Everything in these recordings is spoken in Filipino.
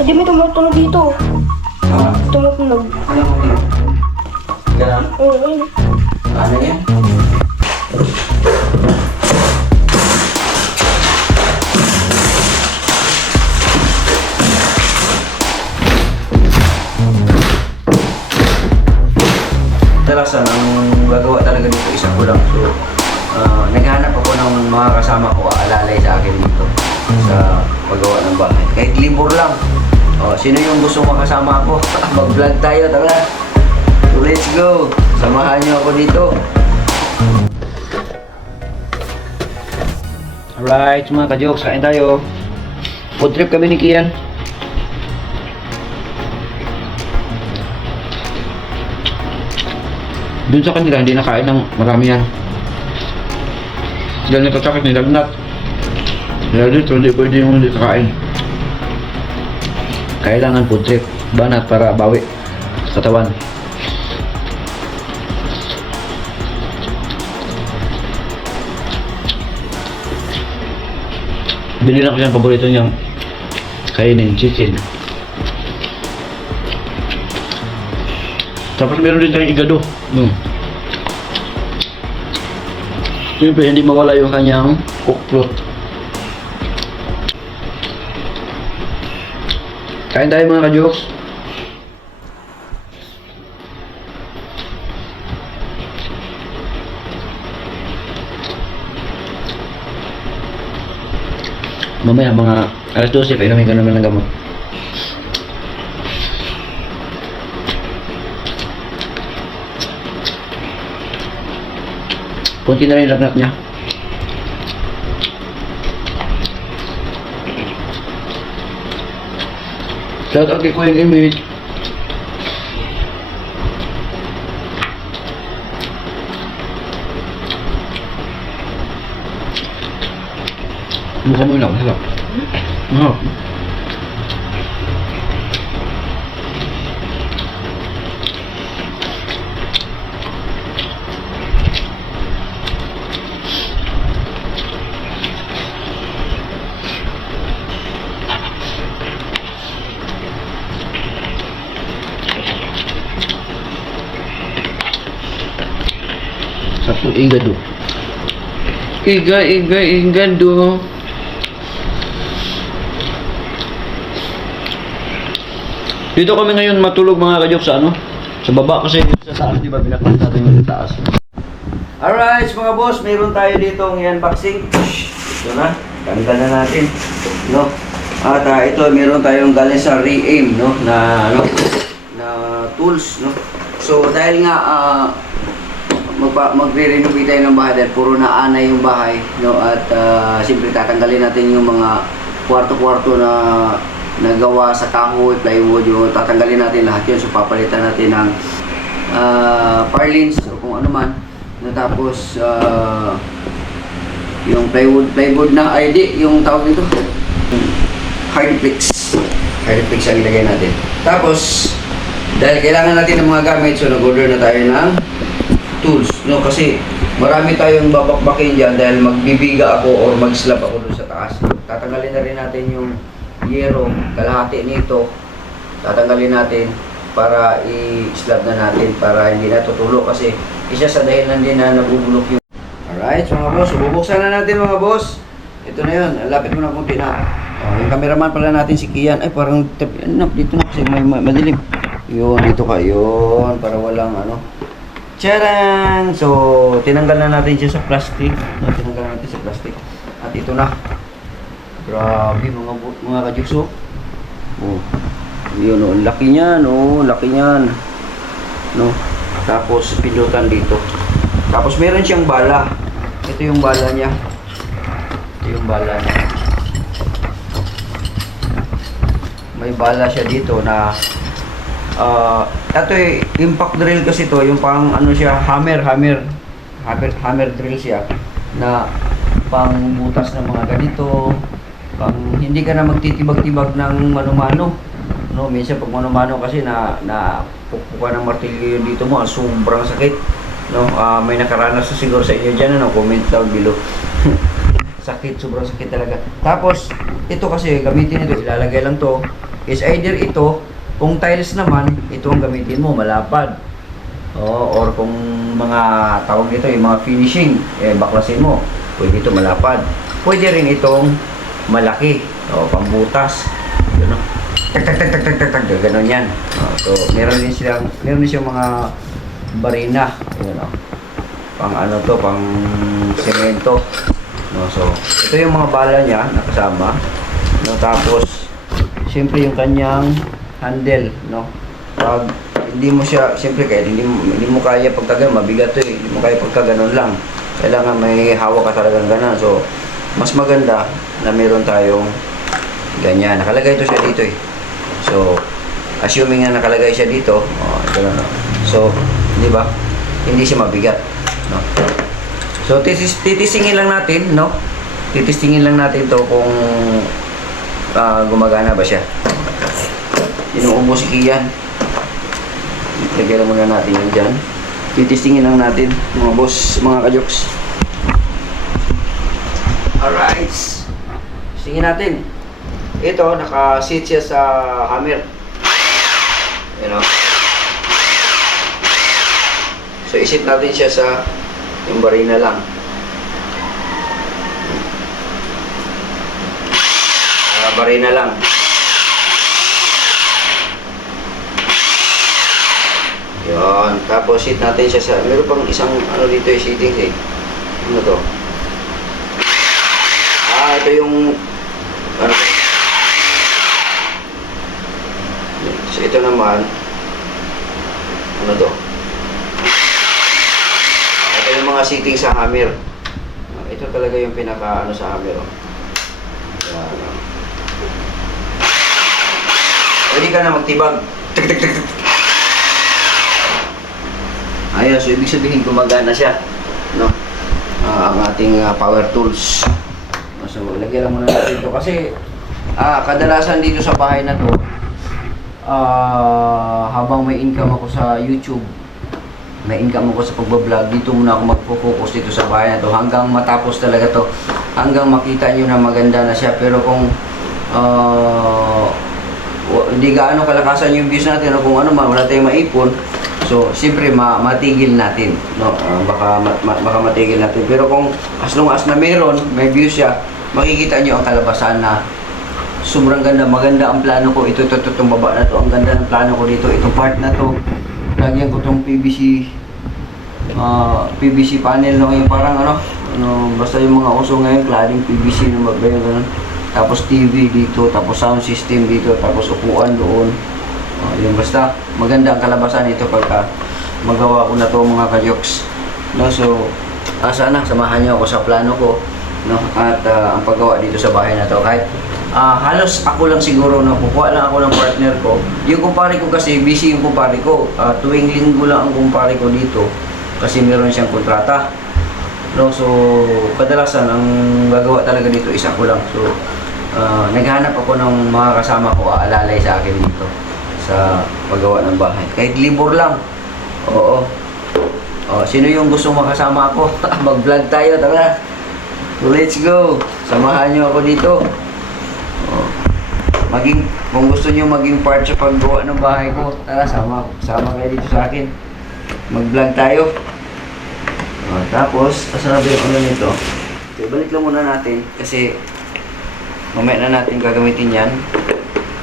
Hindi may tumutunog dito. Ah, Tumutunog. ano ko yun? Ganun? Oo, ayun. Ano yan? Kadalasan ang gagawa talaga dito isa ko lang. So, naghanap ako ng mga kasama ko aalalay sa akin dito sa paggawa ng bahay. Kahit libur lang. Sino yung gusto makasama ako? Mag-vlog tayo, tara. So, let's go. Samahan niyo ako dito. Alright, mga ka-jokes, kain tayo. Food trip kami ni Kian. Doon sa kanila, hindi nakain ng marami yan. Dahil nagkasakit ni Lagnat. Dahil dito, hindi pwede yung hindi kakain. Kailangan food trip. Banat para bawi sa katawan. Bili na ko siyang paborito niyang kainin, chicken. Tapos meron din tayong igado. Siyempre, hindi mawala yung kanyang cooked fruit. Kain tayo mga ka-jokes. Mamaya mga alas 12, painumin ka naman ng gamot. Kunti na rin yung lagnat niya. Shout out kay Kuya Image. Mukha mo yun ako, sarap. Mahal. Satu igado. Igado. Dito kami ngayon matulog mga ka-jokes sa ano? Sa baba kasi sa taas, di ba? Pinakita natin yung taas. Alright mga boss, mayroon tayo dito ng unboxing. Ito na, tanggal na natin. No? At ito, mayroon tayong galing sa Re-Aim, no? Na tools, no? So dahil nga magre-renovate tayo ng bahay dahil puro naanay yung bahay, no? At siyempre tatanggalin natin yung mga kwarto-kwarto na nagawa sa kahoy, plywood, yung tatanggalin natin lahat yun. So papalitan natin ng parlins o kung ano man. Tapos yung plywood na ID, yung tawag nito hardplex ang ilagay natin. Tapos dahil kailangan natin ng mga gamit, so nag-order na tayo ng tools, no? Kasi marami tayong babakbakin dyan dahil magbibiga ako or mag-slab ako dun sa taas. Tatanggalin na rin natin yung yero, kalahati nito. Tatanggalin natin para i-slab na natin para hindi na tutulo kasi isa sa dahilan din na nabubulok yung... Alright, so mga boss, bubuksan na natin mga boss. Ito na yun, lapit mo na kunti na. Yung cameraman pala natin si Kian. Ay, parang dito na kasi may madilim. Yun, dito ka, yun, para walang ano. Tcharan! So, tinanggal na natin siya sa plastic. No, tinanggal natin sa plastic. At ito na. Grabe, mga ka-jukso. Oh. Yun, oh, laki niyan, oh, laki niyan. No? Tapos, pindutan dito. Tapos, meron siyang bala. Ito yung bala niya. Ito yung bala niya. May bala siya dito na ito impact drill kasi to, yung pang ano siya, hammer drill siya na pang butas ng mga ganito, pang hindi ka na magtitibag-tibag ng mano-mano, no? Minsan pag mano-mano kasi na pukpukan ng martilyo dito mo, sobrang sakit, no? May nakaranas na siguro sa inyo dyan, ano? Comment down below. Sakit, sobrang sakit talaga. Tapos ito kasi gamitin ito, ilalagay lang to, is either ito, kung tiles naman, ito ang gamitin mo, malapad. Or kung mga tawag dito, yung mga finishing, baklasin mo, pwede ito malapad. Pwede rin itong malaki, pambutas. Yun, no? Tag, gano'n yan. So, meron din siyang mga barina. Yun, no? Pang ano to, pang semento. No? So, ito yung mga bala niya, nakasama. No? Tapos, siyempre yung kanyang handle, no? Pag hindi mo siya, siyempre kahit hindi mo kaya pagtagal, mabigat to eh. Hindi mo kaya pagkaganon lang. Kailangan may hawak ka talagang ganon. So, mas maganda na meron tayong ganyan. Nakalagay ito siya dito eh. So, assuming na nakalagay siya dito, ito na, no? So, di ba? Hindi siya mabigat, no? So, titistingin lang natin, no? Titistingin lang natin to kung gumagana ba siya. Inuubo si Kian. Lagyan muna natin yun dyan. Titistingin lang natin, mga boss, mga kajoks. Alright. Tingin natin. Ito, naka-sit siya sa hammer. You know? So, isit natin siya sa yung barina lang. Barina lang. Yun. Tapos, sit natin siya sa... Meron pang isang ano dito yung settings eh. Ano to? Ito yung... Ano to? So, ito naman, ano to? Ito yung mga seating sa hammer. Ito talaga yung pinaka, ano sa hammer. Yan. Pwede ka na magtibag. Ayun, so ibig sabihin gumagana siya. No? Ang ating power tools. So, lagyan lang muna natin ito. Kasi, kadalasan dito sa bahay na to, habang may income ako sa YouTube, may income ako sa pagbablog, dito muna ako magpo-focus dito sa bahay na to hanggang matapos talaga to, hanggang makita nyo na maganda na siya. Pero kung hindi gaano kalakasan yung views natin o kung ano man, wala tayong maipon, so siyempre matigil natin, no? Baka matigil natin. Pero kung as long as na meron, may views siya, makikita nyo ang kalabasan na sobrang ganda, maganda ang plano ko. Ito, itong baba na to, ang ganda ng plano ko dito. Itong part na to, lagyan ko itong PVC panel, no? Yung parang basta yung mga uso ngayon, cladding PVC na magbayo, ganun. Tapos TV dito, tapos sound system dito, tapos upuan doon. Yung basta, maganda ang kalabasan nito pagka magawa ko na to, mga kajoks. No? So, sana samahan nyo ako sa plano ko, no? At ang paggawa dito sa bahay na to. Kahit halos ako lang siguro, no? Kukuha lang ako ng partner ko. Yung kumpare ko kasi, busy yung kumpare ko. Tuwing linggo lang ang kumpare ko dito kasi meron siyang kontrata, no? So, kadalasan ang gagawa talaga dito is ako lang. So, naghanap ako ng mga kasama ko aalalay sa akin dito sa paggawa ng bahay. Kahit libur lang. Oo. Sino yung gusto makasama ako? Mag-vlog tayo, tara. So, let's go. Samahan nyo ako dito. Kung gusto nyo maging part sa paggawa ng bahay ko, tara, sama kayo dito sa akin. Mag-vlog tayo. Tapos, kasarap yung ano nito. Okay, balik lang muna natin kasi mamaya na natin gagamitin yan.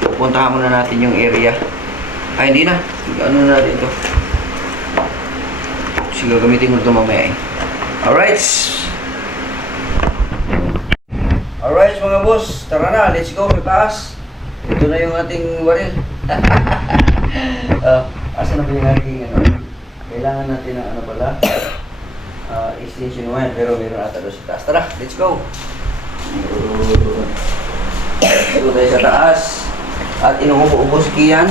Pupuntahan muna natin yung area. Hindi na. Ano na natin ito. Sige, gagamitin mo ito mamaya eh. Alright. Alright mga boss, tara na, let's go sa taas. Ito na yung ating waril. Asa na ba yung ating kailangan natin ng extension wire, pero meron ata doon sa taas. Tara, let's go. Ito tayo sa taas. At inuubo-ubo si Kian.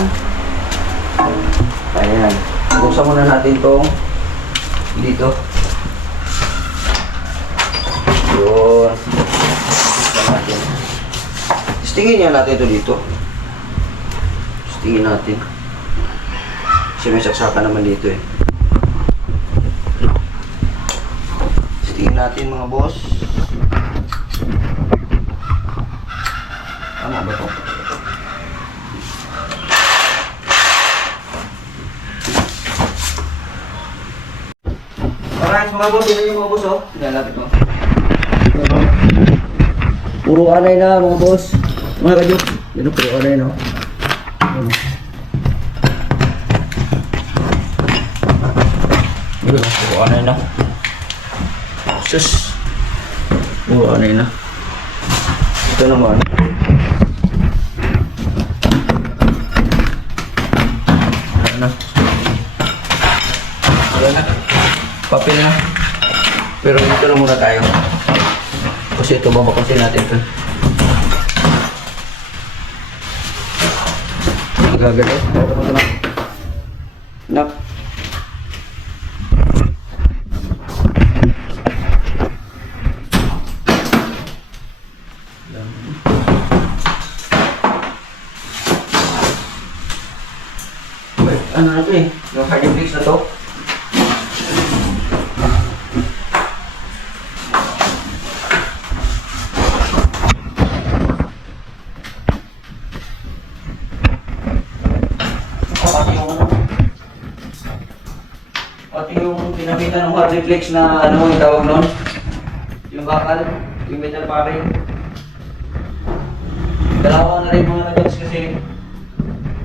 Ayan. Buksan muna natin itong dito. Yun. Natin. Tingin niya natin ito dito. Tingin natin. Kasi may saksakan naman dito eh. Tingin natin mga boss. Tama ba ito? Nice mga boss, yun yung mga boss oh. Lalapit mo. Puro anay na mga boss. Mga kadyok. Yun puro anay no. Yun puro anay na. Sus. Puro anay na. Ito naman. Ano na. Wala na. Papel na. Pero dito na muna tayo. Kasi ito, babakasin natin ito. Gagano. Ito na. Nak. Ano na ito eh? Yung hydrophilics na to. Pati yung pinamitan ng hydrophilics na ano yung tawag nun? Yung bakal, yung metal paring. Dalawa na rin mga nagans kasi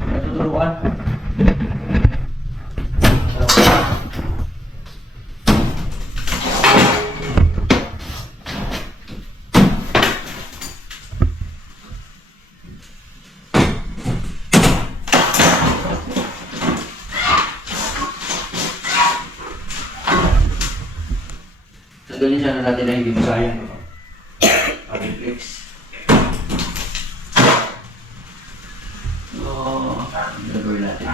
natutuluan. Doon siya na natin na hindi masayang. Reflex. Gagawin natin.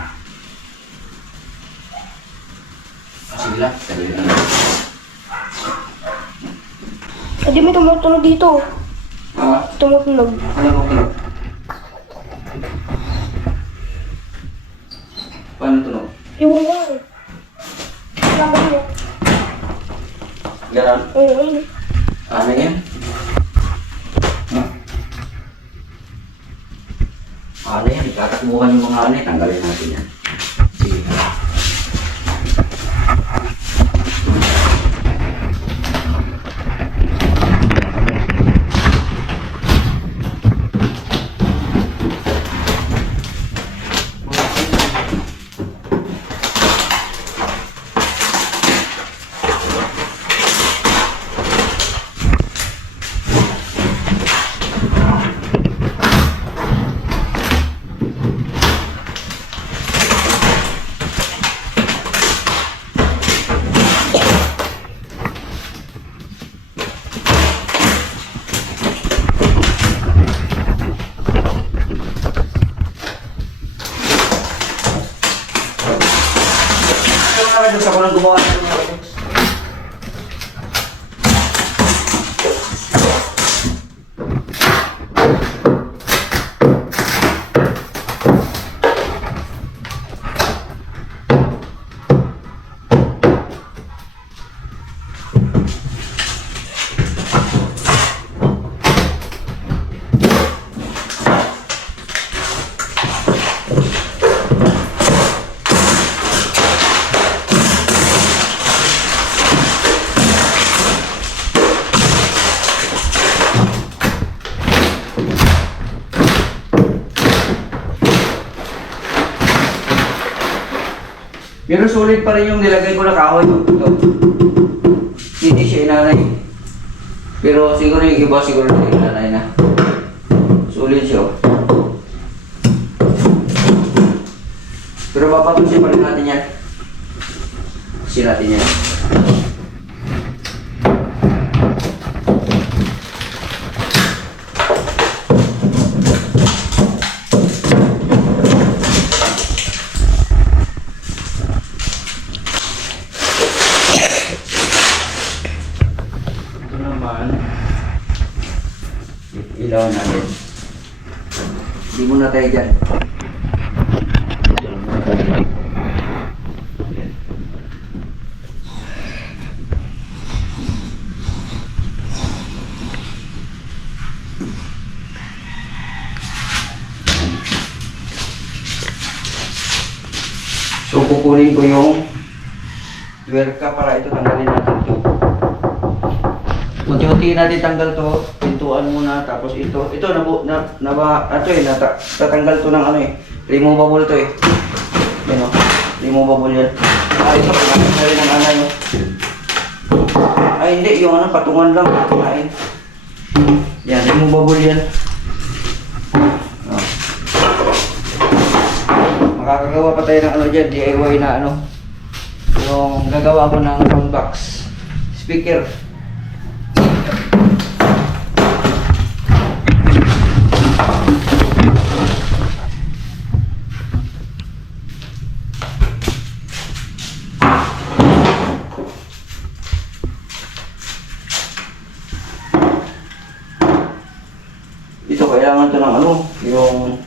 Sige lang, gagawin natin. Hindi may tumutunog dito. Ha? Tumutunog. Ano ko tunog? Paano tunog? Yung wala. Laban mo. Ganon? Oo. Ano yan? Ano yan? Itatakbuhan yung mga ano yan. Tanggalin natin yan. Sige. Sa ko lang gumawa ng mga items. Pero sulit pa rin yung nilagay ko na kahoy. Ito. Hindi siya inanay. Pero siguro yung iba siguro na inanay na. Sulit siya. Pero papatusin pa rin natin yan. Kasi natin yan. Ilaw natin. Hindi muna tayo dyan. So kukunin ko yung tuwerka para ito tanggalin natin ito. Unti-unti natin tanggal to, pintuan muna, tapos ito tatanggal to ng ano eh, removable to eh. Yan o, removable yan. Ito, pinakasari ng anay o. Ay hindi, yung ano, patungan lang, kinain. Yan, removable yan. Makakagawa pa tayo ng ano dyan, DIY na ano. Yung gagawa ko ng sound box, speaker. Ito kailangan to ng ano, yung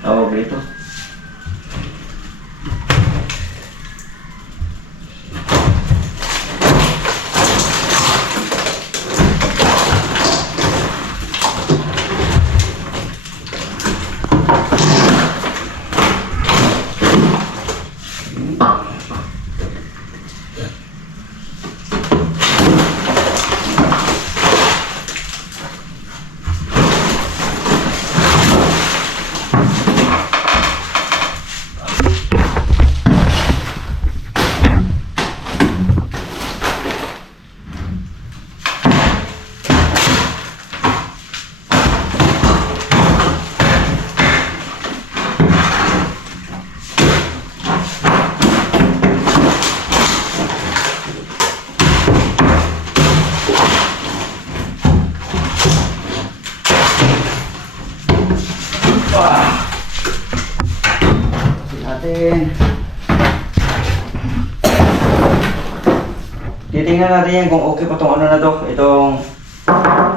tawag dito. Natin. Titingnan natin yan kung okay pa itong ano na to, itong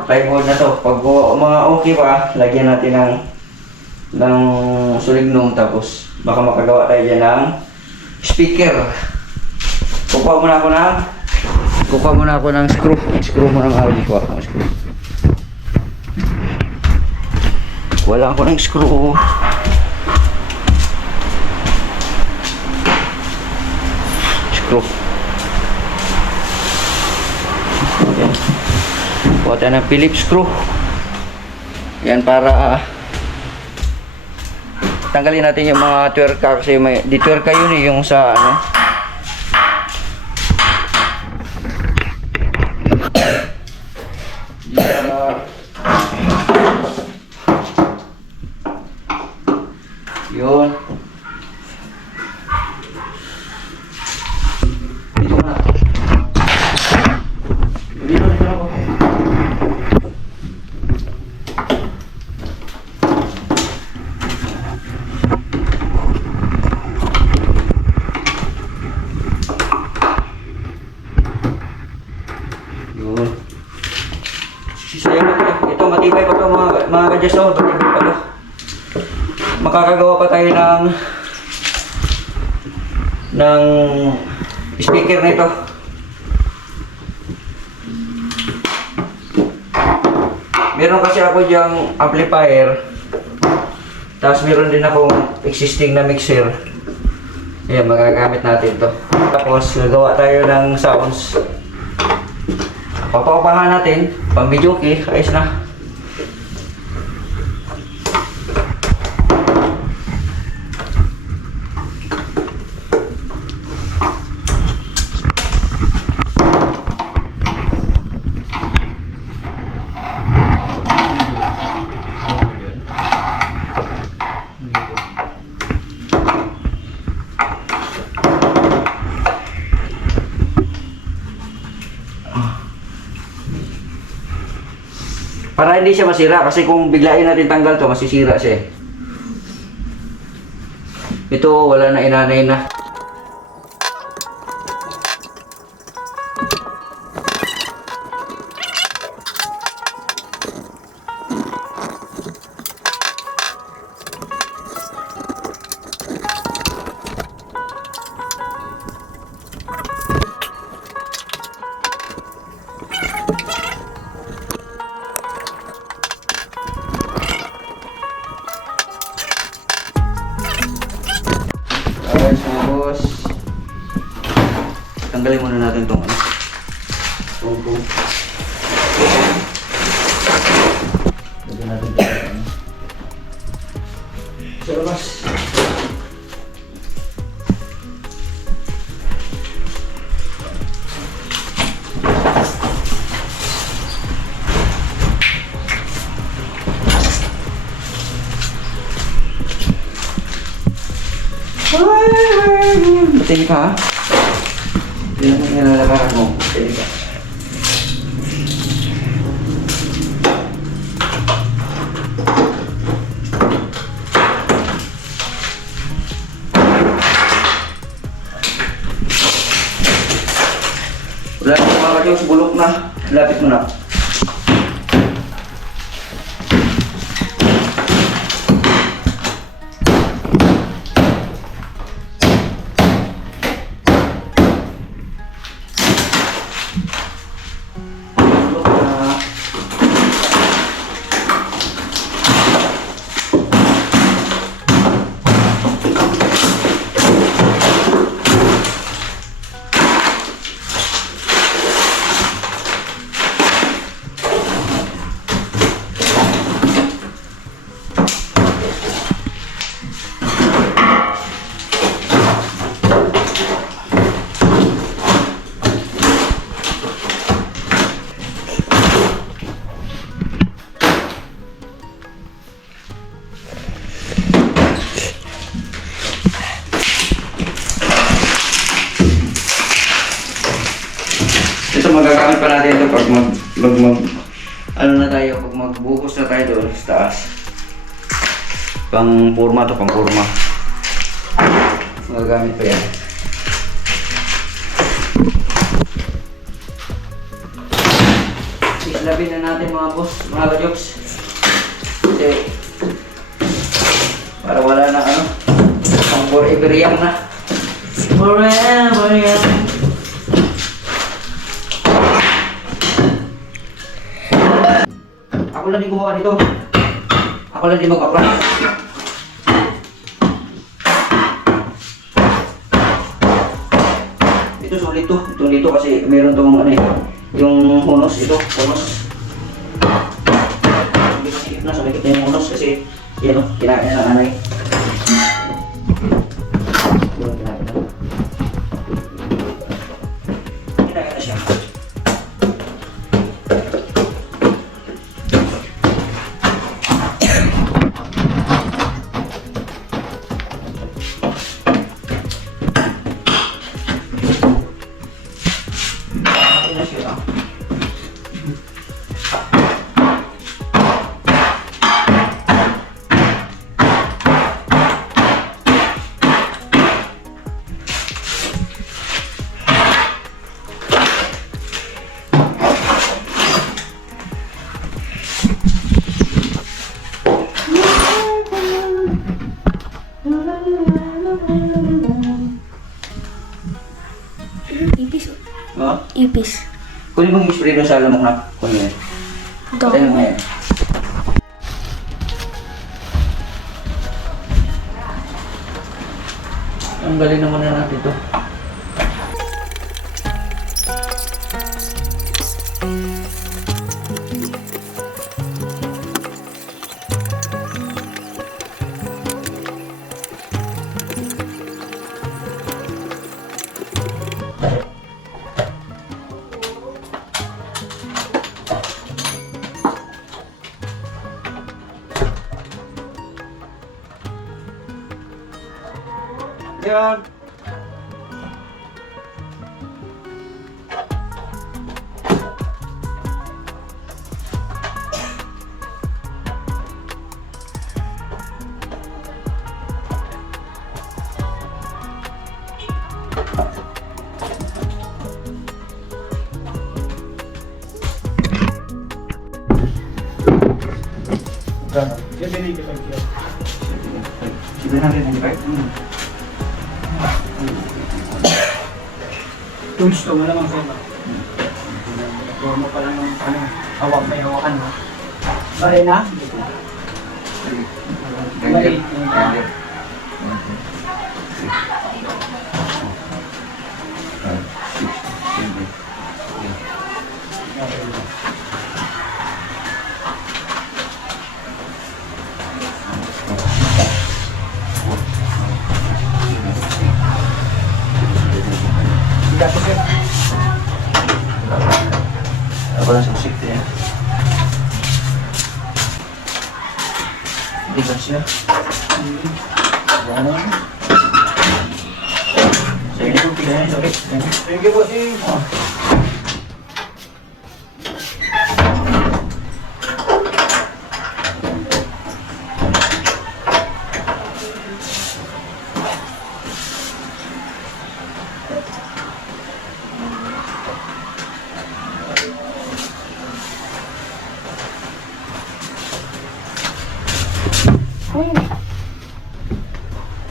plywood na to. Pag mga okay pa, lagyan natin ng sulignong, tapos baka makagawa tayo dyan ng speaker. Kukuha muna ako ng screw muna ng Audi ko ako ng screw. Wala ako ng screw. Ayan. Kuha tayo ng Phillips screw. Yan para tanggalin natin yung mga twerka, kasi may di twerka yun eh, yung sa ano. Yun. Ito matibay pa to mga kadyaso, matibay pa to. Makakagawa pa tayo ng speaker nito. Meron kasi ako diyang amplifier, tapos meron din akong existing na mixer. Ayan, magagamit natin to. Tapos gagawa tayo ng sounds. Papaupahan natin, pang video okay, ayos na. Para hindi siya masira, kasi kung biglain natin tanggal to, masisira siya. Ito wala na, inanay na. Tapos Tanggalin muna natin itong ano. Itong. Lagyan natin ito. Sa labas. Batiin ka ha? Yan ang nilalakaran mo. Batiin ka. Wala na mga kadyos, bulok na. Lapit mo na. Ito magagamit pa natin ito pag ano na tayo, pag magbuhos na tayo doon sa taas. Pang purma to, pang purma. Magagamit pa yan. Islabin na natin mga boss, mga kajoks. Kasi para wala na ano, pang forever young na. Forever young. Ako lang din gumawa nito. Ako lang din mag-apply. Ito sulit to. Itong dito kasi meron tong ano eh. Yung hunos ito. Hunos. Hindi masikip na. Sumakit na yung hunos kasi yan o. Kinain ng anay. Kinain na siya. Ipis. Oh? Ipis. Kunin mong spray doon sa lamok na. Kunin mo yan. Kunin mo yan. Ang galing naman na natin ito. Yan. Yan din yung kaya. Sige natin, hindi pa. Tools to, wala mang sema. Forma pa lang ng ano, hawak, may hawakan mo. Bari na? Bari. ko lang sa safety yan. Hindi ba siya? Ano? Sige po, tignan. Thank you po,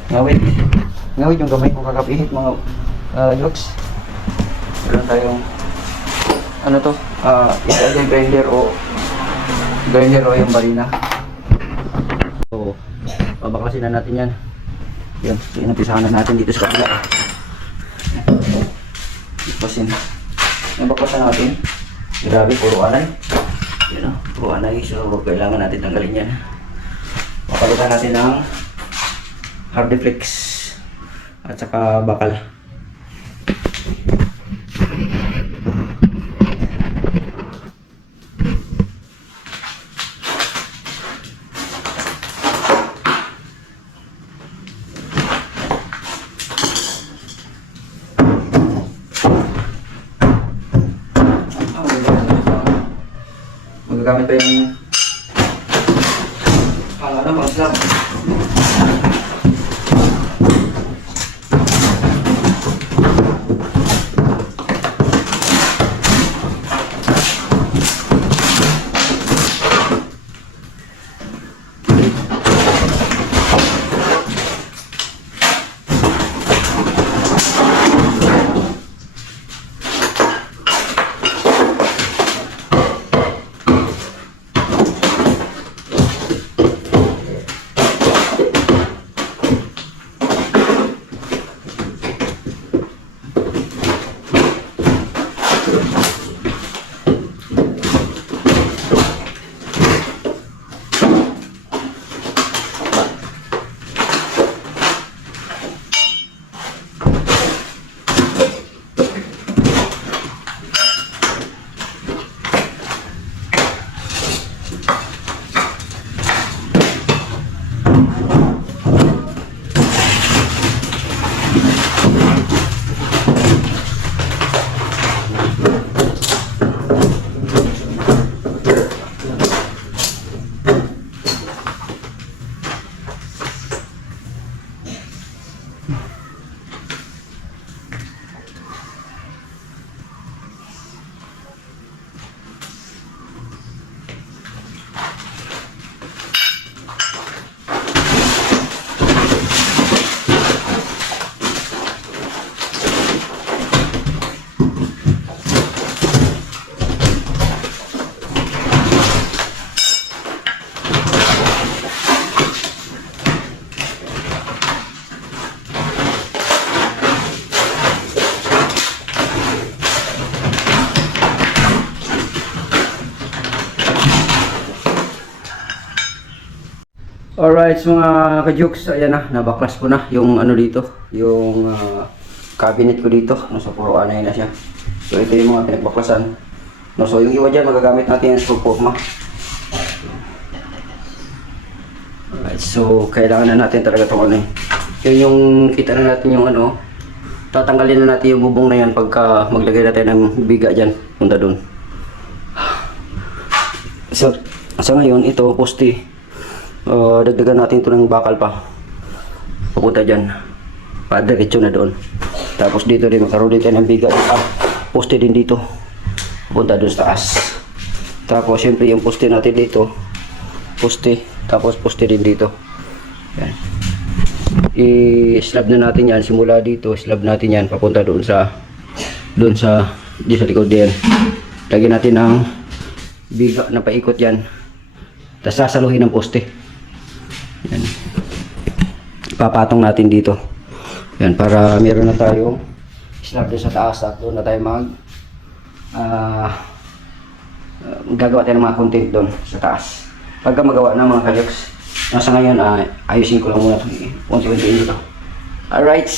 Ngawit. Ngawit yung gamay ko kakapihit mga yoks. Meron tayong ano to? Isa grinder o yung barina. So, babaklasin na natin yan. Yan, inumpisahan na natin dito sa kabila. Baklasin. Baklasin natin. Grabe, puro anay. Yan o, puro anay. So, kailangan natin tanggalin yan. Papalitan natin ng Hardiflex at saka bakal. Magagamit pa yung pang slab. Alright, so mga ka-jokes, ayan na, nabaklas ko na yung ano dito, yung cabinet ko dito, no, so puro anay na siya. So ito yung mga pinagbaklasan. No, so yung iwa dyan, magagamit natin yung screw forma. Alright, so kailangan na natin talaga itong ano. Yun yung kita na natin yung ano, tatanggalin na natin yung bubong na yan pagka maglagay natin ng biga dyan, punta dun. So, sa ngayon, ito, poste. Dagdagan natin ito ng bakal pa papunta dyan, padiretso na doon. Tapos dito din magkaroon din tayo ng biga, poste din dito papunta doon sa taas. Tapos syempre yung poste natin dito, poste, tapos poste din dito. Yan, i-slab na natin yan, simula dito slab natin yan papunta doon sa di sa likod din. Lagyan natin ng biga na paikot yan, tapos sasaluhin ng poste. Yan, papatong natin dito yan para meron na tayong slab doon sa taas at doon na tayo gagawa tayo ng mga content doon sa taas pagka magawa ng mga kajoks. Nasa ngayon ayusin ko lang muna unti-unti dito. Alright.